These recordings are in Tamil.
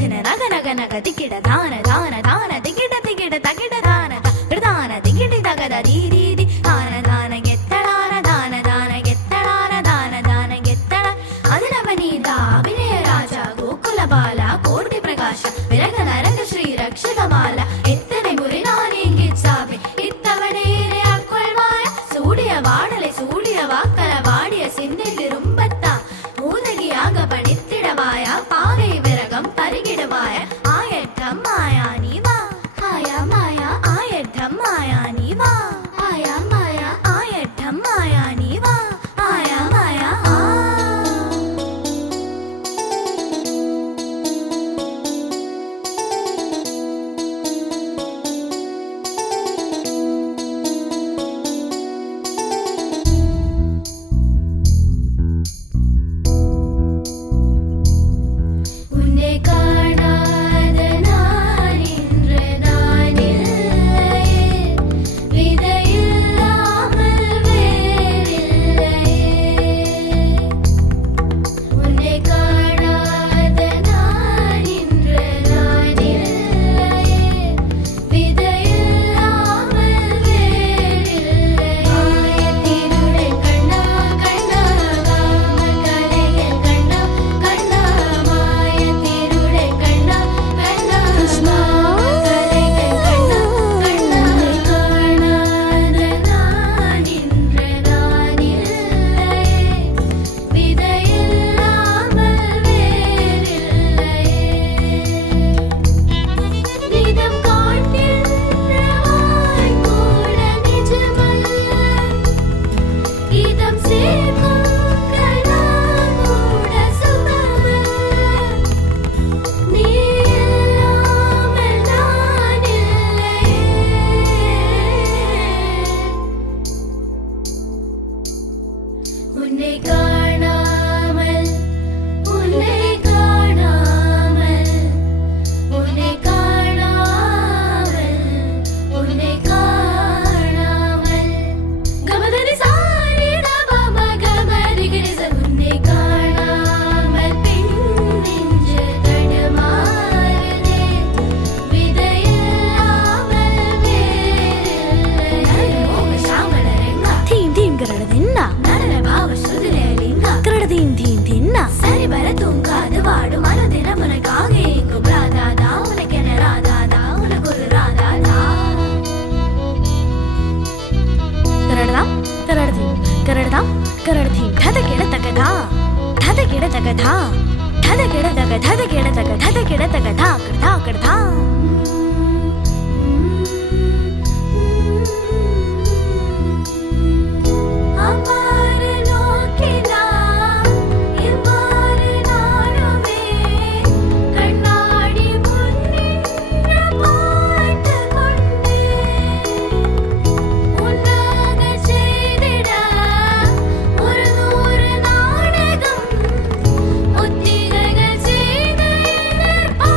ಧಿನ ನಗ ನಗ ನಗ ದಿಕ್ಕಿಡ ದಾನ ದಾನ ದಾನ ದಿಕ್ಕಿಡ ದಿಕ್ಕಿಡ ತಗಿಡ ದಾನ ದಾನ ದಿಕ್ಕಿಡಿ ತಗದ ದೀದಿ ದಾನ ದಾನ ಗೆತ್ತಳಾನ ದಾನ ದಾನ ಗೆತ್ತಳಾನ ದಾನ ದಾನ ಗೆತ್ತಳ ಅದಿನವನೀತ ಅಭಿನಯ ರಾಜ ಗೋಕುಲ ಬಾಲ ಕೋಟಿ ಪ್ರಕಾಶ ವಿರಗ ನರಕ ಶ್ರೀ ರಕ್ಷಕ ಮಾಲ ಎತ್ತನೆ ಗುರಿ ನಾನೆಂಗಿಚ್ಚಾವೆ ಇತ್ತವನೇರೆ ಅಕ್ಕೊಳ್ವಾಯ ಸೂಡಿಯ ವಾಡಲೆ ಸೂಡಿಯ ವಾಕ್ಕಲ ವಾಡಿಯ ಸಿನ್ನೆಲ್ಲಿ ರುಂಬತ್ತ ಮೂದಗಿಯಾಗ ಪಣಿತ್ತಿಡವಾಯ ಪಾವೆ ವಿರಗಂ ಪರಿಗಿಡವಾಯ ಆಯಡ್ಡಂ ಮಾಯಾ ನೀವಾ ಆಯ ಮಾಯಾ ಆಯಡ್ಡಂ ಮಾಯಾ ನೀವಾ ಆಯ ಮಾಯಾ ಆಯಡ್ಡಂ ಮಾಯಾ ನೀವಾ ಆಯ ಮಾಯಾ உன்னை காணாத நான் இன்றதானில்லையே விதையில்லாமல் வேறில்லையே உன்னை காணாத நான் இன்றதானில்லையே விதையில்லாமல் வேறில்லையே ஆயத்தினுடன் கண்ணா கண்ணா காம கலையன் கண்ணா கண்ணா மாயத்தினுடன் கண்ணா கண்ணா கிருஷ்ணா கலையன் கண்ணா கண்ணா காணாத நான் இன்றதானில்லையே விதையில்லாமல் வேறில்லையே நிதம் காண்கின்றவாய் கூட நிஜமல்ல இதம் சேர்க்கும் கனா கூட சுகமல்ல நீ இல்லாமல் நான் இல்லையே உன்னை காணாமல் உன்னை காணாமல் உன்னை காணாமல் உன்னை காணாமல் கமதனி சாரிட பம கமரிகிரிச உன்னை காணாமல் பெண் நெஞ்சு தடுமாறுதே விதையில்லாமல் வேறில்லையே ஷாமளரெங்க ಥೀಮ್ ಥೀಮ್ ಕರಡದಿನ್ನ ನರನ ಭಾವ ಶ್ರುತಿಲೇಲಿಂಗ ಕರಡದೀನ್ ಥೀಮ್ ತಿನ್ನ ಸರಿ ಬರ ತುಂಗಾದ ವಾಡು ಮನದಿನ ಮುನಗಾಗೆ ಇಂಗು ಬ್ರಾದಾದ ಉನಕೆನ ರಾದಾದ ಉನಗುರು ರಾದಾದ ಕರಡದಾಂ ಕರಡದೀಂ ಕರಡದಾಂ ಕರಡದೀಂ ಧದ ಕೆಡ ತಗಧಾ ಧದ ಕೆಡ ತಗಧಾ ಧದ ಕೆಡ ತಗ ಧದ ಕೆಡ ತಗ ಧದ ಕೆಡ ತಗಧಾ ಕಡಧಾ ಕಡಧಾ அவ்வாறு நோக்கினான் இவ்வாறு நானுமே கண்ணாடி முன்னின்று பார்த்து கொண்டேன் உன்னாக செய்திட ஒரு 100 நாடகம் ஒத்திகைகள் செய்து எதிர்பார்த்திருந்தேன்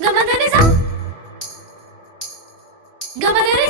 గమదనిసా గమదనిసా